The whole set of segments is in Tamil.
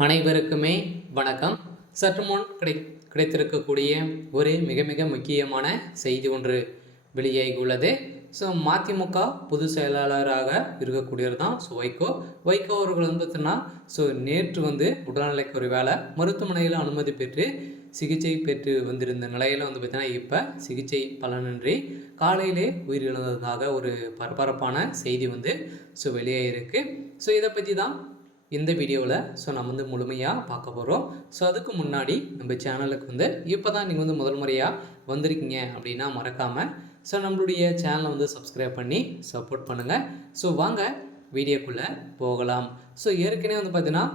அனைவருக்குமே வணக்கம். சற்று முன் கிடைத்திருக்கக்கூடிய ஒரு மிக மிக முக்கியமான செய்தி ஒன்று வெளியாகியுள்ளது. மதிமுக பொதுச் செயலாளராக இருக்கக்கூடியவர் தான் வைகோ. வைகோ அவர்கள் பார்த்தீங்கன்னா நேற்று உடல்நலைக் குறைவால் மருத்துவமனையில் அனுமதி பெற்று சிகிச்சை பெற்று வந்திருந்த நிலையில் பார்த்தீங்கன்னா இப்போ சிகிச்சை பலனின்றி காலையிலே உயிரிழந்ததாக ஒரு பரபரப்பான செய்தி வெளியாகிருக்கு. இதை பற்றி தான் இந்த வீடியோவில் நம்ம முழுமையாக பார்க்க போகிறோம். அதுக்கு முன்னாடி நம்ம சேனலுக்கு இப்போ தான் நீங்கள் முதல் முறையாக வந்திருக்கீங்க அப்படின்னா மறக்காமல் நம்மளுடைய சேனலை சப்ஸ்கிரைப் பண்ணி சப்போர்ட் பண்ணுங்கள். வாங்க வீடியோக்குள்ளே போகலாம். ஏற்கனவே பார்த்தீங்கன்னா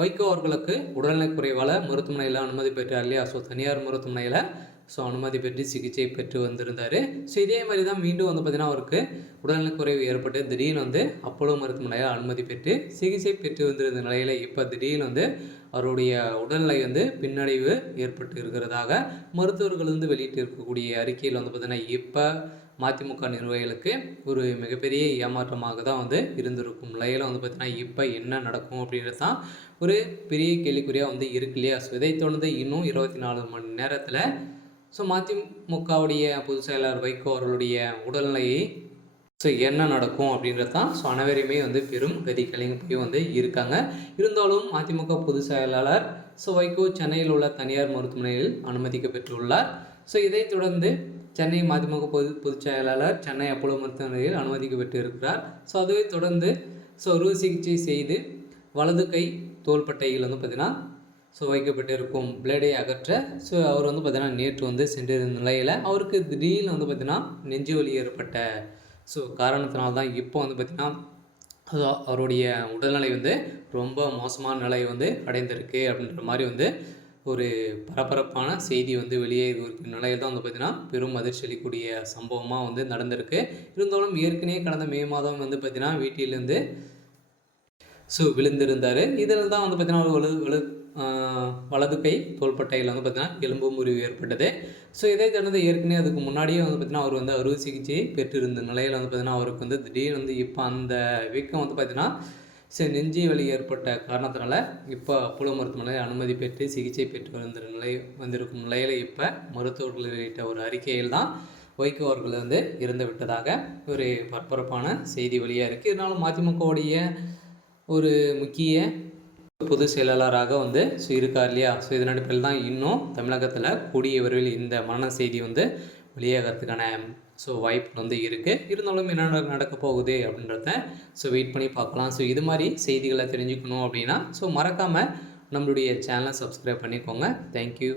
வைகோ அவர்களுக்கு உடல்நலக் குறைவால் மருத்துவமனையில் அனுமதி பெற்றார் இல்லையா. தனியார் மருத்துவமனையில் அனுமதி பெற்று சிகிச்சை பெற்று வந்திருந்தார். இதே மாதிரி தான் மீண்டும் பார்த்தீங்கன்னா அவருக்கு உடல்நலக் குறைவு ஏற்பட்டு திடீர்னு அப்போலோ மருத்துவமனையில் அனுமதி பெற்று சிகிச்சை பெற்று வந்திருந்த நிலையில் இப்போ திடீர்னு அவருடைய உடல்நிலை பின்னடைவு ஏற்பட்டு இருக்கிறதாக மருத்துவர்கள் வெளியிட்டு இருக்கக்கூடிய அறிக்கையில் பார்த்தீங்கன்னா இப்போ மதிமுக நிர்வாகிகளுக்கு ஒரு மிகப்பெரிய ஏமாற்றமாக தான் இருந்திருக்கும் நிலையில் பார்த்தீங்கன்னா இப்போ என்ன நடக்கும் அப்படின்றது தான் ஒரு பெரிய கேள்விக்குறியாக இருக்கு இல்லையா. இதை தொடர்ந்து இன்னும் 24 மணி நேரத்தில் மதிமுகவுடைய பொதுச் செயலாளர் வைகோ அவர்களுடைய உடல்நிலையை என்ன நடக்கும் அப்படின்றது தான் அனைவரையுமே பெரும் கதி கலங்கி போய் இருக்காங்க. இருந்தாலும் அதிமுக பொதுச் செயலாளர் வைகோ சென்னையில் உள்ள தனியார் மருத்துவமனையில் அனுமதிக்கப்பட்டுள்ளார். இதைத் தொடர்ந்து சென்னை மதிமுக பொதுச் செயலாளர் சென்னை அப்போலோ மருத்துவமனையில் அனுமதிக்கப்பட்டு இருக்கிறார். அதுவே தொடர்ந்து அறுவை சிகிச்சை செய்து வலது கை தோள்பட்டையில் பார்த்தீங்கன்னா வைக்கப்பட்டிருக்கும் பிளேடை அகற்ற அவர் பார்த்தீங்கன்னா நேற்று சென்றிருந்த நிலையில் அவருக்கு திடீர்னு பார்த்தீங்கன்னா நெஞ்சு வலி ஏற்பட்ட காரணத்தினால்தான் இப்போ பார்த்திங்கன்னா அவருடைய உடல்நிலை ரொம்ப மோசமான நிலை அடைந்திருக்கு அப்படின்ற மாதிரி ஒரு பரபரப்பான செய்தி வெளியே இருக்கிற நிலையில் தான் பார்த்திங்கன்னா பெரும் அதிர்ச்சி அளிக்கக்கூடிய சம்பவமாக நடந்திருக்கு. இருந்தாலும் ஏற்கனவே கடந்த மே மாதம் பார்த்திங்கன்னா வீட்டிலேருந்து விழுந்திருந்தார். இதில் தான் பார்த்திங்கன்னா வலது கை தோள்பட்டையில் பார்த்திங்கன்னா எலும்பு முறிவு ஏற்பட்டது. இதை தொடர்ந்து ஏற்கனவே அதுக்கு முன்னாடியே பார்த்திங்கன்னா அவர் அறுவை சிகிச்சை பெற்றிருந்த நிலையில் பார்த்திங்கன்னா அவருக்கு திடீர்னு இப்போ அந்த வீக்கம் பார்த்திங்கன்னா நெஞ்சு வலி ஏற்பட்ட காரணத்தினால இப்போ அப்போலோ மருத்துவமனையில் அனுமதி பெற்று சிகிச்சை பெற்று வந்த நிலை வந்திருக்கும் நிலையில் இப்போ மருத்துவர்கள் வெளியிட்ட ஒரு அறிக்கையில் தான் வைகோ அவர்கள் இறந்து விட்டதாக ஒரு பரபரப்பான செய்தி வழியாக இருக்குது. இதனால் மதிமுகவுடைய ஒரு முக்கிய பொதுச் செயலாளராக இருக்கார் இல்லையா. இதன் அடிப்படையில் தான் இன்னும் தமிழகத்தில் கூடிய விரைவில் இந்த மரண செய்தி வெளியாகிறதுக்கான வாய்ப்பு இருக்குது. இருந்தாலும் என்ன நடக்க போகுது அப்படின்றத வெயிட் பண்ணி பார்க்கலாம். இது மாதிரி செய்திகளை தெரிஞ்சுக்கணும் அப்படின்னா மறக்காமல் நம்மளுடைய சேனலை சப்ஸ்கிரைப் பண்ணிக்கோங்க. தேங்க்யூ.